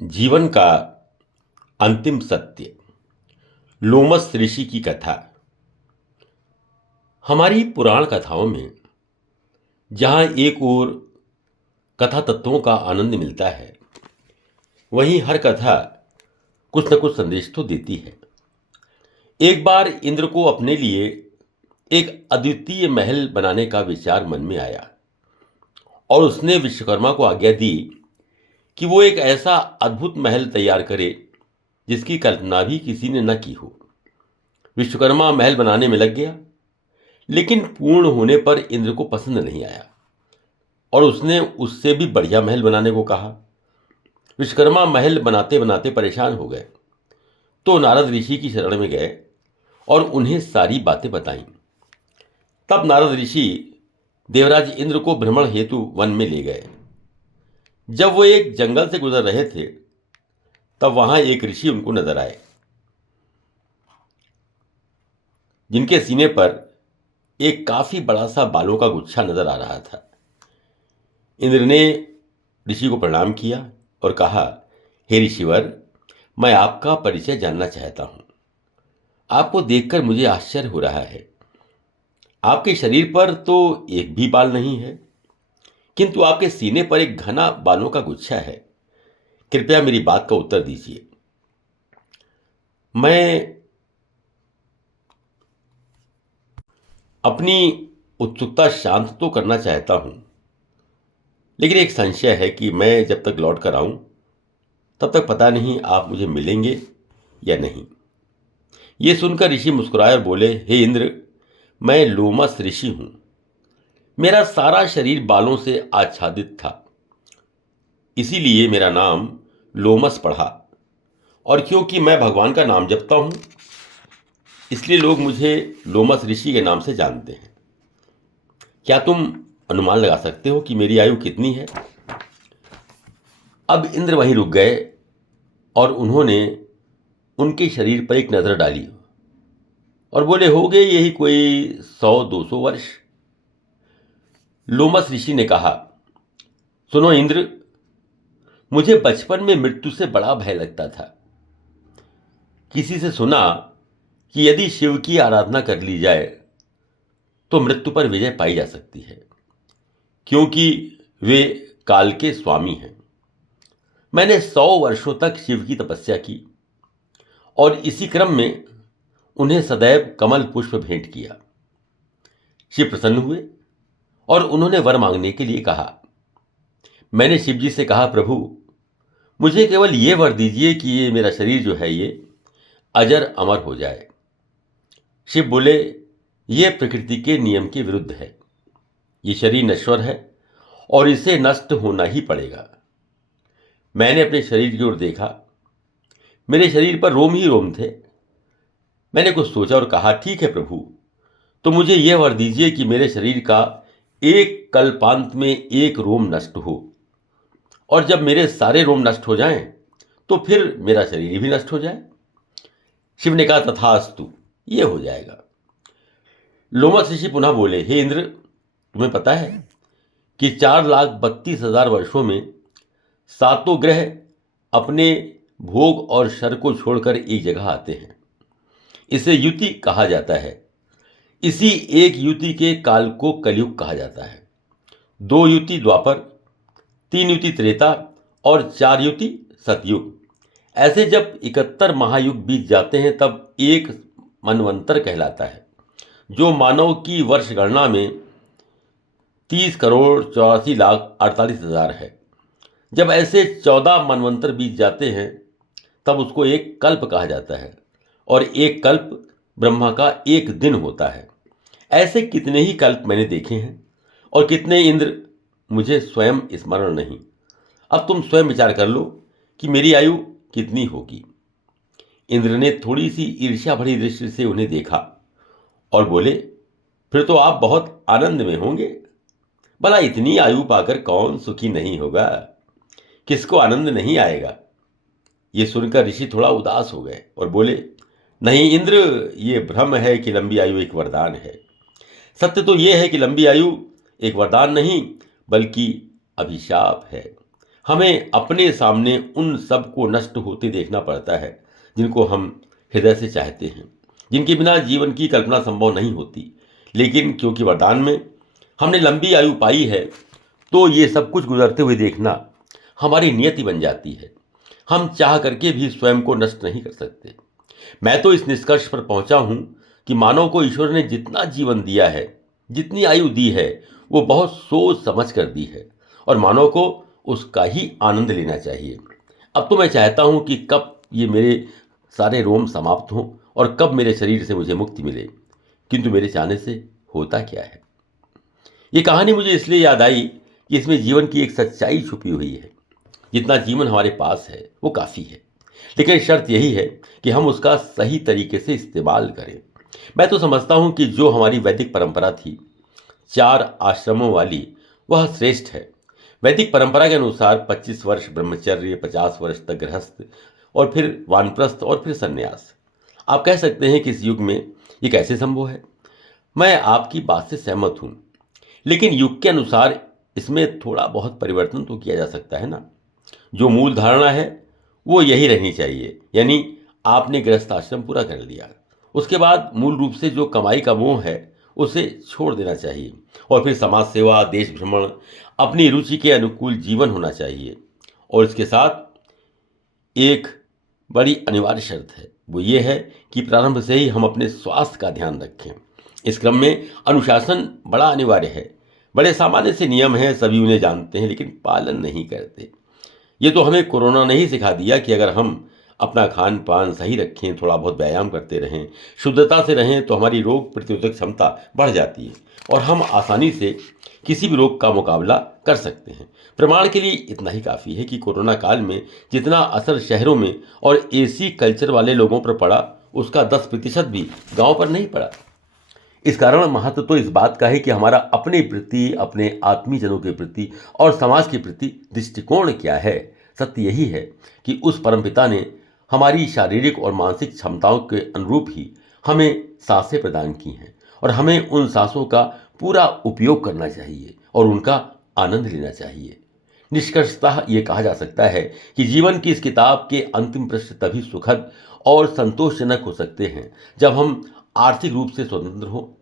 जीवन का अंतिम सत्य। लोमस ऋषि की कथा। हमारी पुराण कथाओं में जहां एक ओर कथा तत्वों का आनंद मिलता है, वहीं हर कथा कुछ न कुछ संदेश तो देती है। एक बार इंद्र को अपने लिए एक अद्वितीय महल बनाने का विचार मन में आया और उसने विश्वकर्मा को आज्ञा दी कि वो एक ऐसा अद्भुत महल तैयार करे जिसकी कल्पना भी किसी ने न की हो। विश्वकर्मा महल बनाने में लग गया, लेकिन पूर्ण होने पर इंद्र को पसंद नहीं आया और उसने उससे भी बढ़िया महल बनाने को कहा। विश्वकर्मा महल बनाते बनाते परेशान हो गए तो नारद ऋषि की शरण में गए और उन्हें सारी बातें बताईं। तब नारद ऋषि देवराज इंद्र को भ्रमण हेतु वन में ले गए। जब वो एक जंगल से गुजर रहे थे, तब वहां एक ऋषि उनको नजर आए, जिनके सीने पर एक काफी बड़ा सा बालों का गुच्छा नजर आ रहा था। इंद्र ने ऋषि को प्रणाम किया और कहा, हे ऋषिवर, मैं आपका परिचय जानना चाहता हूं। आपको देखकर मुझे आश्चर्य हो रहा है। आपके शरीर पर तो एक भी बाल नहीं है, किंतु आपके सीने पर एक घना बालों का गुच्छा है। कृपया मेरी बात का उत्तर दीजिए। मैं अपनी उत्सुकता शांत तो करना चाहता हूं, लेकिन एक संशय है कि मैं जब तक लौट कर आऊं तब तक पता नहीं आप मुझे मिलेंगे या नहीं। यह सुनकर ऋषि मुस्कुराए और बोले, हे इंद्र, मैं लोमस ऋषि हूं। मेरा सारा शरीर बालों से आच्छादित था, इसीलिए मेरा नाम लोमस पड़ा। और क्योंकि मैं भगवान का नाम जपता हूं, इसलिए लोग मुझे लोमस ऋषि के नाम से जानते हैं। क्या तुम अनुमान लगा सकते हो कि मेरी आयु कितनी है? अब इंद्र वहीं रुक गए और उन्होंने उनके शरीर पर एक नजर डाली और बोले, हो गए यही कोई 100-200 वर्ष। लोमस ऋषि ने कहा, सुनो इंद्र, मुझे बचपन में मृत्यु से बड़ा भय लगता था। किसी से सुना कि यदि शिव की आराधना कर ली जाए तो मृत्यु पर विजय पाई जा सकती है, क्योंकि वे काल के स्वामी हैं। मैंने 100 वर्षों तक शिव की तपस्या की और इसी क्रम में उन्हें सदैव कमल पुष्प भेंट किया। शिव प्रसन्न हुए और उन्होंने वर मांगने के लिए कहा। मैंने शिव जी से कहा, प्रभु, मुझे केवल ये वर दीजिए कि ये मेरा शरीर जो है ये अजर अमर हो जाए। शिव बोले, ये प्रकृति के नियम के विरुद्ध है। ये शरीर नश्वर है और इसे नष्ट होना ही पड़ेगा। मैंने अपने शरीर की ओर देखा, मेरे शरीर पर रोम ही रोम थे। मैंने कुछ सोचा और कहा, ठीक है प्रभु, तो मुझे यह वर दीजिए कि मेरे शरीर का एक कल्पांत में एक रोम नष्ट हो, और जब मेरे सारे रोम नष्ट हो जाएं तो फिर मेरा शरीर भी नष्ट हो जाए। शिव ने कहा, तथास्तु, ये हो जाएगा। लोमस ऋषि पुनः बोले, हे इंद्र, तुम्हें पता है कि 4,32,000 वर्षों में सातों ग्रह अपने भोग और शर को छोड़कर एक जगह आते हैं। इसे युति कहा जाता है। इसी एक युति के काल को कलयुग कहा जाता है। 2 युति द्वापर, 3 युति त्रेता और 4 युति सतयुग। ऐसे जब 71 महायुग बीत जाते हैं तब एक मनवंतर कहलाता है, जो मानव की वर्ष गणना में 30,84,48,000 है। जब ऐसे 14 मनवंतर बीत जाते हैं तब उसको एक कल्प कहा जाता है, और एक कल्प ब्रह्मा का एक दिन होता है। ऐसे कितने ही कल्प मैंने देखे हैं और कितने इंद्र, मुझे स्वयं स्मरण नहीं। अब तुम स्वयं विचार कर लो कि मेरी आयु कितनी होगी। इंद्र ने थोड़ी सी ईर्ष्या भरी दृष्टि से उन्हें देखा और बोले, फिर तो आप बहुत आनंद में होंगे। भला इतनी आयु पाकर कौन सुखी नहीं होगा? किसको आनंद नहीं आएगा? ये सुनकर ऋषि थोड़ा उदास हो गए और बोले, नहीं इंद्र, ये भ्रम है कि लंबी आयु एक वरदान है। सत्य तो यह है कि लंबी आयु एक वरदान नहीं बल्कि अभिशाप है। हमें अपने सामने उन सब को नष्ट होते देखना पड़ता है जिनको हम हृदय से चाहते हैं, जिनके बिना जीवन की कल्पना संभव नहीं होती। लेकिन क्योंकि वरदान में हमने लंबी आयु पाई है, तो ये सब कुछ गुजरते हुए देखना हमारी नियति बन जाती है। हम चाह करके भी स्वयं को नष्ट नहीं कर सकते। मैं तो इस निष्कर्ष पर पहुंचा हूं कि मानव को ईश्वर ने जितना जीवन दिया है, जितनी आयु दी है, वो बहुत सोच समझ कर दी है और मानव को उसका ही आनंद लेना चाहिए। अब तो मैं चाहता हूं कि कब ये मेरे सारे रोम समाप्त हों और कब मेरे शरीर से मुझे मुक्ति मिले, किंतु मेरे चाहने से होता क्या है। ये कहानी मुझे इसलिए याद आई कि इसमें जीवन की एक सच्चाई छुपी हुई है। जितना जीवन हमारे पास है वो काफ़ी है, लेकिन शर्त यही है कि हम उसका सही तरीके से इस्तेमाल करें। मैं तो समझता हूँ कि जो हमारी वैदिक परंपरा थी, 4 आश्रमों वाली, वह श्रेष्ठ है। वैदिक परंपरा के अनुसार 25 वर्ष ब्रह्मचर्य, 50 वर्ष तक गृहस्थ और फिर वानप्रस्थ और फिर संन्यास। आप कह सकते हैं कि इस युग में ये कैसे संभव है। मैं आपकी बात से सहमत हूँ, लेकिन युग के अनुसार इसमें थोड़ा बहुत परिवर्तन तो किया जा सकता है ना। जो मूल धारणा है वो यही रहनी चाहिए, यानी आपने गृहस्थ आश्रम पूरा कर लिया, उसके बाद मूल रूप से जो कमाई का मोह है उसे छोड़ देना चाहिए और फिर समाज सेवा, देश भ्रमण, अपनी रुचि के अनुकूल जीवन होना चाहिए। और इसके साथ एक बड़ी अनिवार्य शर्त है, वो ये है कि प्रारंभ से ही हम अपने स्वास्थ्य का ध्यान रखें। इस क्रम में अनुशासन बड़ा अनिवार्य है। बड़े सामान्य से नियम हैं, सभी उन्हें जानते हैं लेकिन पालन नहीं करते। ये तो हमें कोरोना ने ही सिखा दिया कि अगर हम अपना खान पान सही रखें, थोड़ा बहुत व्यायाम करते रहें, शुद्धता से रहें, तो हमारी रोग प्रतिरोधक क्षमता बढ़ जाती है और हम आसानी से किसी भी रोग का मुकाबला कर सकते हैं। प्रमाण के लिए इतना ही काफ़ी है कि कोरोना काल में जितना असर शहरों में और एसी कल्चर वाले लोगों पर पड़ा, उसका 10% भी गाँव पर नहीं पड़ा। इस कारण महत्व तो इस बात का है कि हमारा अपने प्रति, अपने आत्मीयजनों के प्रति और समाज के प्रति दृष्टिकोण क्या है। सत्य यही है कि उस परमपिता ने हमारी शारीरिक और मानसिक क्षमताओं के अनुरूप ही हमें सांसें प्रदान की हैं और हमें उन सांसों का पूरा उपयोग करना चाहिए और उनका आनंद लेना चाहिए। निष्कर्षतः ये कहा जा सकता है कि जीवन की इस किताब के अंतिम पृष्ठ तभी सुखद और संतोषजनक हो सकते हैं जब हम आर्थिक रूप से स्वतंत्र हो,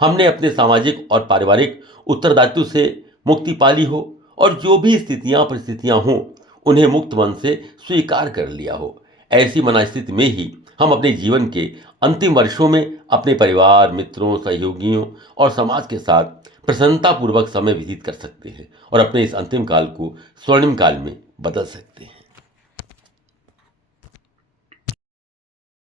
हमने अपने सामाजिक और पारिवारिक उत्तरदायित्व से मुक्ति पाली हो और जो भी स्थितियां परिस्थितियां हों उन्हें मुक्त मन से स्वीकार कर लिया हो। ऐसी मनस्थिति में ही हम अपने जीवन के अंतिम वर्षों में अपने परिवार, मित्रों, सहयोगियों और समाज के साथ प्रसन्नतापूर्वक समय व्यतीत कर सकते हैं और अपने इस अंतिम काल को स्वर्णिम काल में बदल सकते हैं।